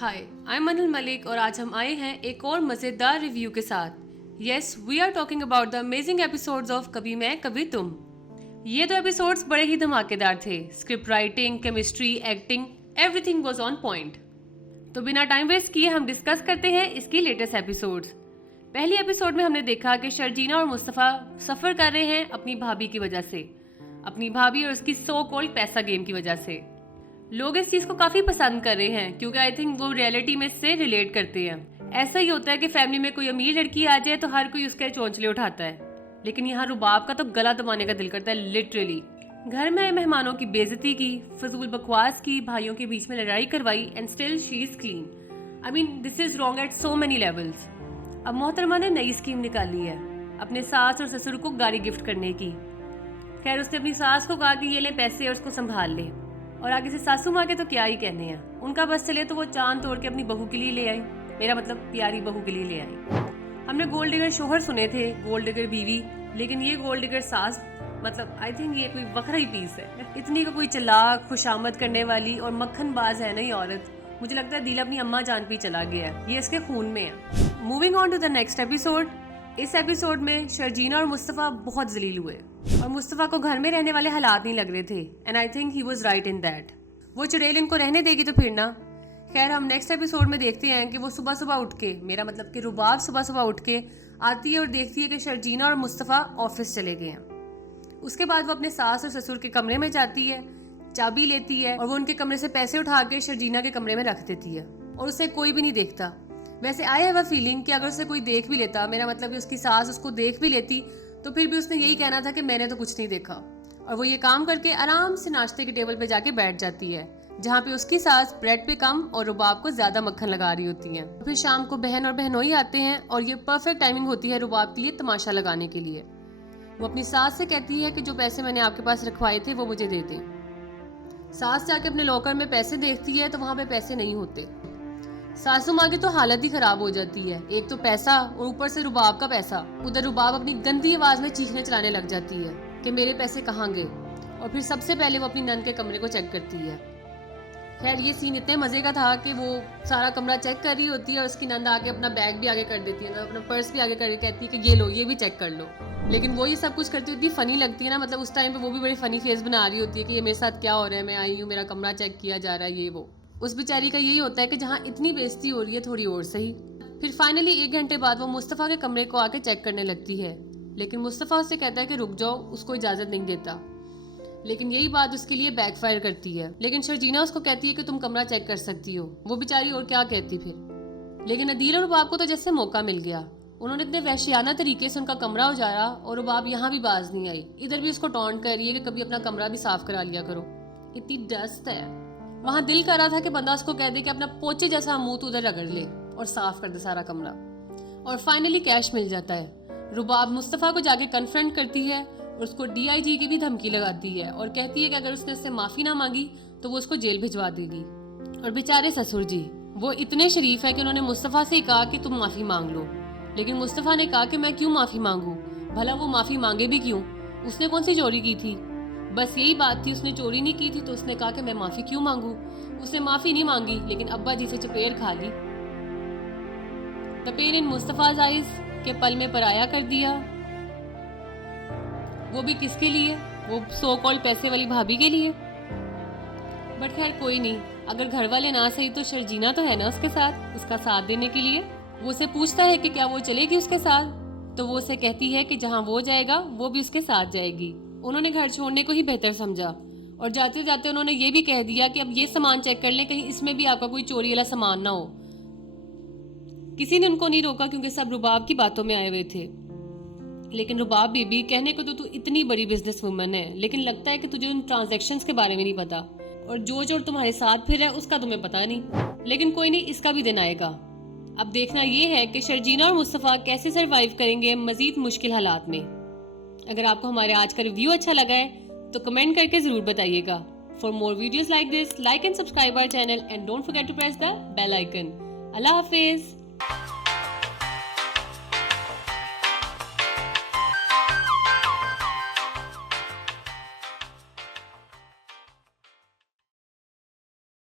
Hi, I am Anil Malik और आज हम आए हैं एक और मज़ेदार रिव्यू के साथ। Yes, we are talking about the amazing episodes of Kabhi Main कभी तुम। ये दो एपिसोड्स बड़े ही धमाकेदार थे। Script writing, chemistry, acting, everything was on point. तो बिना टाइम वेस्ट किए हम डिस्कस करते हैं इसकी लेटेस्ट एपिसोड्स। पहली एपिसोड में हमने देखा कि शर्जीना और मुस्तफ़ा सफ़र कर रहे हैं अपनी भाभी की वजह से, अपनी भाभी और उसकी सो कॉल्ड पैसा गेम की वजह से। लोग इस चीज़ को काफ़ी पसंद कर रहे हैं क्योंकि आई थिंक वो रियलिटी में इससे रिलेट करते हैं। ऐसा ही होता है कि फैमिली में कोई अमीर लड़की आ जाए तो हर कोई उसके चौंचले उठाता है, लेकिन यहाँ रुबाब का तो गला दबाने का दिल करता है लिटरली। घर में आए मेहमानों की बेइज्जती की, फजूल बकवास की, भाइयों के बीच में लड़ाई करवाई and still she is clean. I mean this is wrong at so many levels. अब मोहतरमा ने नई स्कीम निकाली है अपने सास और ससुर को गाड़ी गिफ्ट करने की। खैर, उसने अपनी सास को कहा कि ये ले पैसे और उसको संभाल ले, और आगे से सासू माँ के तो क्या ही कहने हैं, उनका बस चले तो वो चांद तोड़ के अपनी बहू के लिए ले आई, मेरा मतलब प्यारी बहू के लिए ले आई। हमने गोल्ड डिगर शोहर सुने थे, गोल्ड डिगर बीवी, लेकिन ये गोल्ड डिगर सास, मतलब आई थिंक ये कोई बकरा ही पीस है। इतनी का कोई चालाक, खुशामद करने वाली और मक्खनबाज है ना ये औरत। मुझे लगता है दिल अपनी अम्मा जान पे चला गया है, ये इसके खून में है। Moving on to the next episode. इस एपिसोड में शर्जीना और मुस्तफ़ा बहुत जलील हुए और मुस्तफ़ा को घर में रहने वाले हालात नहीं लग रहे थे and I think he was right in that. वो चुड़ैल इनको रहने देगी तो फिर ना। खैर, हम नेक्स्ट एपिसोड में देखते हैं कि वो सुबह सुबह उठ के, मेरा मतलब कि रुबाब सुबह सुबह उठ के आती है और देखती है कि शर्जीना और मुस्तफ़ा ऑफिस चले गए हैं। उसके बाद वो अपने सास और ससुर के कमरे में जाती है, चाबी लेती है और वो उनके कमरे से पैसे उठा के शर्जीना के कमरे में रख देती है और उसे कोई भी नहीं देखता। वैसे आई हैव अ फीलिंग कि अगर उसे कोई देख भी लेता, मेरा मतलब कि उसकी सास उसको देख भी लेती, तो फिर भी उसने यही कहना था कि मैंने तो कुछ नहीं देखा, और वो ये काम करके आराम से नाश्ते के टेबल पे जाके बैठ जाती है जहाँ पे उसकी सास ब्रेड पे कम और रुबाब को ज्यादा मक्खन लगा रही होती है। फिर शाम को बहन और बहनोई आते हैं और ये परफेक्ट टाइमिंग होती है रुबाब के लिए तमाशा लगाने के लिए। वो अपनी सास से कहती है कि जो पैसे मैंने आपके पास रखवाए थे वो मुझे दे दें। सास जाके अपने लॉकर में पैसे देखती है तो वहाँ पे पैसे नहीं होते। सासू माँ की तो हालत ही खराब हो जाती है, एक तो पैसा और ऊपर से रुबाब का पैसा। उधर रुबाब अपनी गंदी आवाज में चीखने चलाने लग जाती है कि मेरे पैसे कहाँ गए, और फिर सबसे पहले वो अपनी नंद के कमरे को चेक करती है। खैर, ये सीन इतने मजे का था कि वो सारा कमरा चेक कर रही होती है और उसकी नंद आके अपना बैग भी आगे कर देती है, अपना पर्स भी आगे करके कहती है कि ये लो, ये भी चेक कर लो। लेकिन वो ये सब कुछ करती होती है, फनी लगती है ना, मतलब उस टाइम पे वो भी बड़ी फनी फेस बना रही होती है कि ये मेरे साथ क्या हो रहा है, मैं आई हूँ, मेरा कमरा चेक किया जा रहा है, ये वो। उस बेचारी का यही होता है कि जहाँ इतनी बेइज्जती हो रही है थोड़ी और सही। फिर फाइनली 1 घंटे बाद वो मुस्तफ़ा के कमरे को आके चेक करने लगती है, लेकिन मुस्तफ़ा उससे कहता है कि रुक जाओ, उसको इजाज़त नहीं देता। लेकिन यही बात उसके लिए बैकफायर करती है। लेकिन शर्जीना उसको कहती है कि तुम कमरा चेक कर सकती हो। वो बेचारी और क्या कहती फिर। लेकिन अदील और रुबाब को तो जैसे मौका मिल गया, उन्होंने इतने वहशियाना तरीके से उनका कमरा उजाड़ा और रुबाब यहाँ भी बाज नहीं आई। इधर भी उसको टॉन्ट कर रही है कि कभी अपना कमरा भी साफ करा लिया करो, इतनी डस्ट है। वहाँ दिल कर रहा था कि बंदा उसको कह दे कि अपना पोचे जैसा मुंह तो उधर रगड़ ले और साफ कर दे सारा कमरा। और फाइनली कैश मिल जाता है। रुबाब मुस्तफ़ा को जाके कन्फ्रंट करती है और उसको DIG की भी धमकी लगाती है और कहती है कि अगर उसने उससे माफ़ी ना मांगी तो वो उसको जेल भिजवा देगी। और बेचारे ससुर जी, वो इतने शरीफ है कि उन्होंने मुस्तफ़ा से कहा कि तुम माफ़ी मांग लो, लेकिन मुस्तफ़ा ने कहा कि मैं क्यों माफ़ी मांगू, भला वो माफ़ी मांगे भी क्यों, उसने कौन सी चोरी की थी। बस यही बात थी, उसने चोरी नहीं की थी तो उसने कहा कि मैं माफ़ी क्यों मांगू। उसने माफ़ी नहीं मांगी, लेकिन अब्बा जी से चपेट खा ली। द पेन इन मुस्तफ़ाज़ आइज़ के पल में पराया कर दिया, वो भी किसके लिए, वो सो कॉल्ड पैसे वाली भाभी के लिए। बट खैर कोई नहीं, अगर घर वाले ना सही तो शर्जीना तो है ना उसके साथ, उसका साथ देने के लिए। वो उसे पूछता है कि क्या वो चलेगी उसके साथ, तो वो उसे कहती है कि जहाँ वो जाएगा वो भी उसके साथ जाएगी। उन्होंने घर छोड़ने को ही बेहतर समझा और जाते जाते उन्होंने ये भी कह दिया कि अब ये सामान चेक कर लें, कहीं इसमें भी आपका कोई चोरी वाला सामान ना हो। किसी ने उनको नहीं रोका क्योंकि सब रुबाब की बातों में आए हुए थे। लेकिन रुबाब बीबी, कहने को तो तू इतनी बड़ी बिजनेस वुमन है, लेकिन लगता है कि तुझे उन ट्रांजैक्शंस के बारे में नहीं पता, और जो तुम्हारे साथ फिर है उसका तुम्हें पता नहीं। लेकिन कोई नहीं, इसका भी दिन आएगा। अब देखना ये है कि शर्जीना और मुस्तफ़ा कैसे सरवाइव करेंगे मजीद मुश्किल हालात में। अगर आपको हमारे आज का रिव्यू अच्छा लगा है तो कमेंट करके जरूर बताइएगा। For more videos like this, like and subscribe our channel and don't forget to press the bell icon. Allah Hafiz.